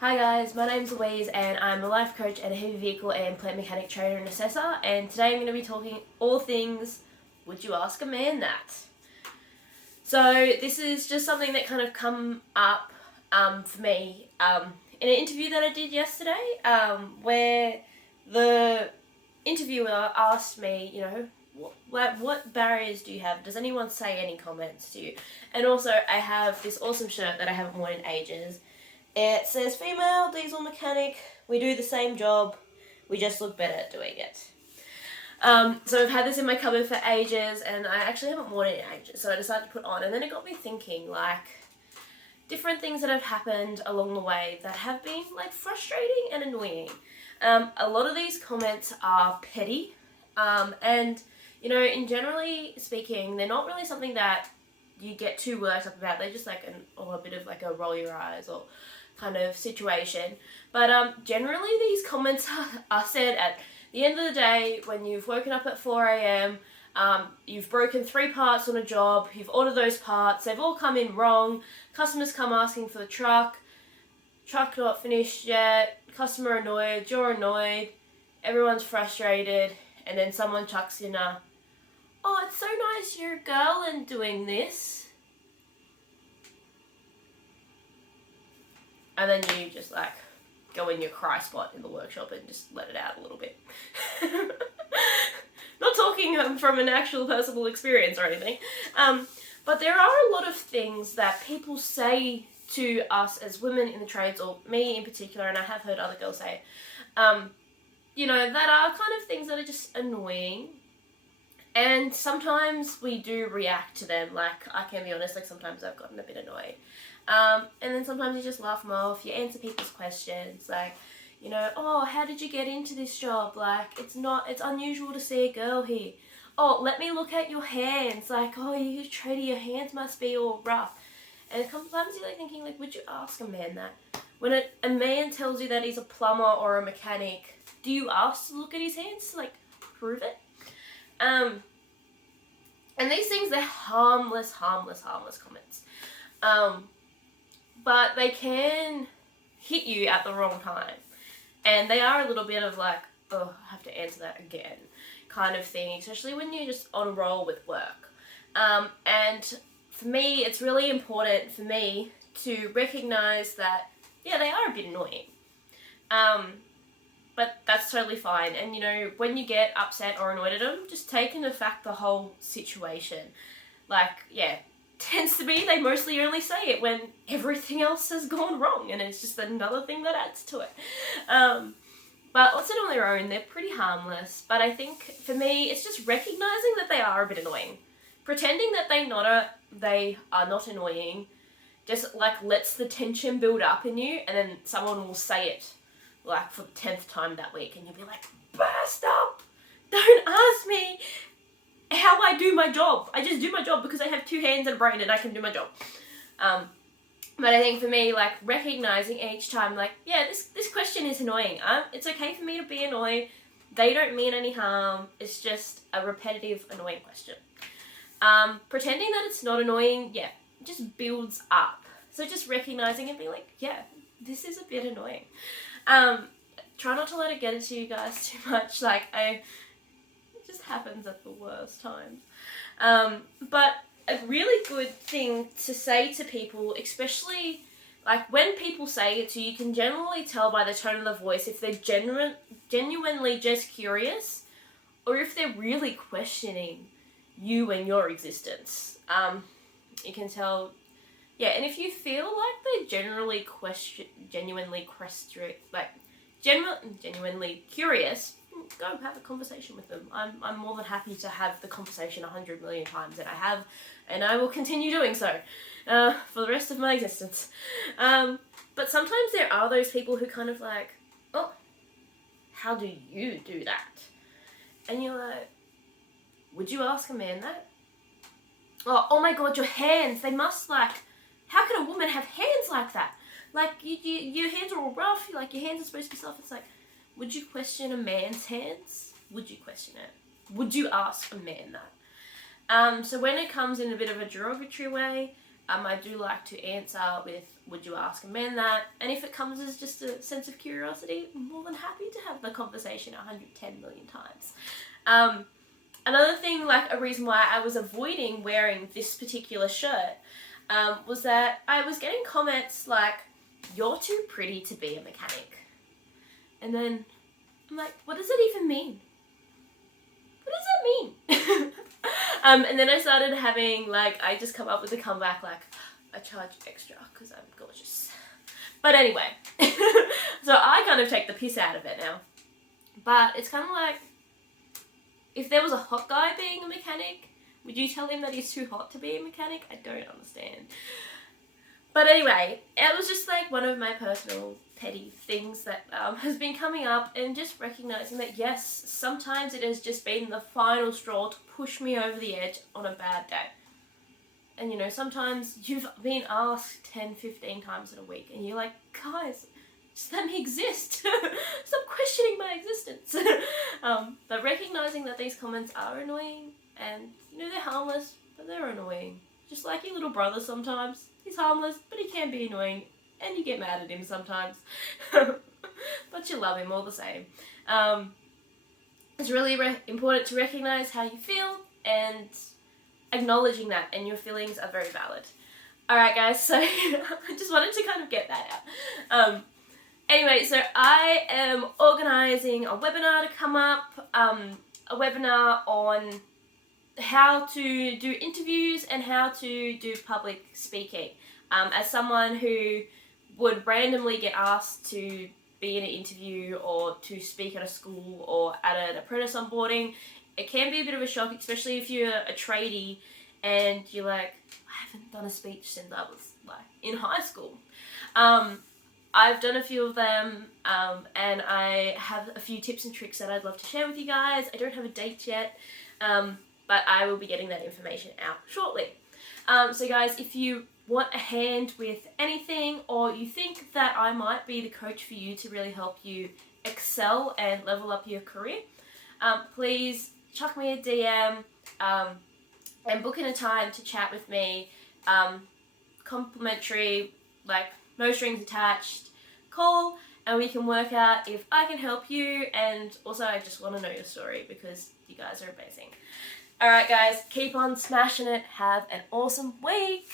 Hi guys, my name's Louise and I'm a life coach and a heavy vehicle and plant mechanic trainer and assessor, and today I'm going to be talking all things would you ask a man that? So this is just something that kind of come up for me in an interview that I did yesterday where the interviewer asked me, what barriers do you have? Does anyone say any comments to you? And also I have this awesome shirt that I haven't worn in ages. It says female diesel mechanic, we do the same job, we just look better at doing it. So I've had this in my cupboard for ages and I actually haven't worn it in ages, so I decided to put on, and then it got me thinking different things that have happened along the way that have been frustrating and annoying. A lot of these comments are petty and in generally speaking they're not really something that you get too worked up about. They're just a bit of a roll your eyes or kind of situation. But generally these comments are said at the end of the day when you've woken up at 4 a.m, you've broken 3 parts on a job, you've ordered those parts, they've all come in wrong, customers come asking for the truck not finished yet, customer annoyed, you're annoyed, everyone's frustrated, and then someone chucks in oh, it's so nice you're a girl and doing this. And then you just go in your cry spot in the workshop and just let it out a little bit. Not talking from an actual personal experience or anything. But there are a lot of things that people say to us as women in the trades, or me in particular, and I have heard other girls say it, that are kind of things that are just annoying. And sometimes we do react to them. I can be honest, sometimes I've gotten a bit annoyed. And then sometimes you just laugh them off, you answer people's questions, oh, how did you get into this job? It's unusual to see a girl here. Oh, let me look at your hands. Oh, you tradie, your hands must be all rough. And sometimes you're thinking, would you ask a man that? When a man tells you that he's a plumber or a mechanic, do you ask to look at his hands to, prove it? And these things, they're harmless comments. But they can hit you at the wrong time. And they are a little bit of oh, I have to answer that again kind of thing, especially when you're just on a roll with work. And for me, it's really important for me to recognize that, yeah, they are a bit annoying. But that's totally fine. And when you get upset or annoyed at them, just take into fact the whole situation. Tends to be they mostly only say it when everything else has gone wrong, and it's just another thing that adds to it. But what's it on their own, they're pretty harmless. But I think for me, it's just recognizing that they are a bit annoying. Pretending that they are not annoying just lets the tension build up in you, and then someone will say it for the 10th time that week, and you'll be burst up! Don't ask me how I do my job. I just do my job because I have 2 hands and a brain and I can do my job. But I think for me, recognizing each time, yeah, this question is annoying. It's okay for me to be annoyed. They don't mean any harm. It's just a repetitive, annoying question. Pretending that it's not annoying, yeah, it just builds up. So just recognizing and being yeah, this is a bit annoying. Try not to let it get into you guys too much. It just happens at the worst times. But a really good thing to say to people, especially when people say it to you, you can generally tell by the tone of the voice if they're genuinely just curious or if they're really questioning you and your existence. You can tell, yeah, and if you feel they're genuinely curious, go have a conversation with them. I'm more than happy to have the conversation 100 million times, and I have, and I will continue doing so for the rest of my existence. But sometimes there are those people who kind of oh, how do you do that? And you're would you ask a man that? Oh my god, your hands, they must how can a woman have hands like that? Your hands are all rough, your hands are supposed to be soft. It's would you question a man's hands? Would you question it? Would you ask a man that? So when it comes in a bit of a derogatory way, I do like to answer with, would you ask a man that? And if it comes as just a sense of curiosity, I'm more than happy to have the conversation 110 million times. Another thing, like a reason why I was avoiding wearing this particular shirt was that I was getting comments like, you're too pretty to be a mechanic. And then I'm like, what does it even mean? What does that mean? And then I started having, like, I just come up with a comeback like, I charge extra because I'm gorgeous. But anyway, so I kind of take the piss out of it now. But it's kind of like, if there was a hot guy being a mechanic, would you tell him that he's too hot to be a mechanic? I don't understand. But anyway, it was just like one of my personal petty things that has been coming up, and just recognizing that yes, sometimes it has just been the final straw to push me over the edge on a bad day. And you know, sometimes you've been asked 10, 15 times in a week and you're like, guys, just let me exist. Stop questioning my existence. But recognizing that these comments are annoying, and you know, they're harmless, but they're annoying. Just like your little brother sometimes. He's harmless, but he can be annoying, and you get mad at him sometimes. But you love him all the same. It's really important to recognize how you feel, and acknowledging that, and your feelings are very valid. Alright guys, so I just wanted to kind of get that out. Anyway, so I am organising a webinar to come up, a webinar on how to do interviews and how to do public speaking. As someone who would randomly get asked to be in an interview or to speak at a school or at an apprentice onboarding, it can be a bit of a shock, especially if you're a tradie and you're like, I haven't done a speech since I was like in high school. I've done a few of them, and I have a few tips and tricks that I'd love to share with you guys. I don't have a date yet, but I will be getting that information out shortly. So guys, if you want a hand with anything, or you think that I might be the coach for you to really help you excel and level up your career, please chuck me a DM and book in a time to chat with me. Complimentary, like no strings attached, call, and we can work out if I can help you. And also, I just want to know your story because you guys are amazing. Alright guys, keep on smashing it. Have an awesome week.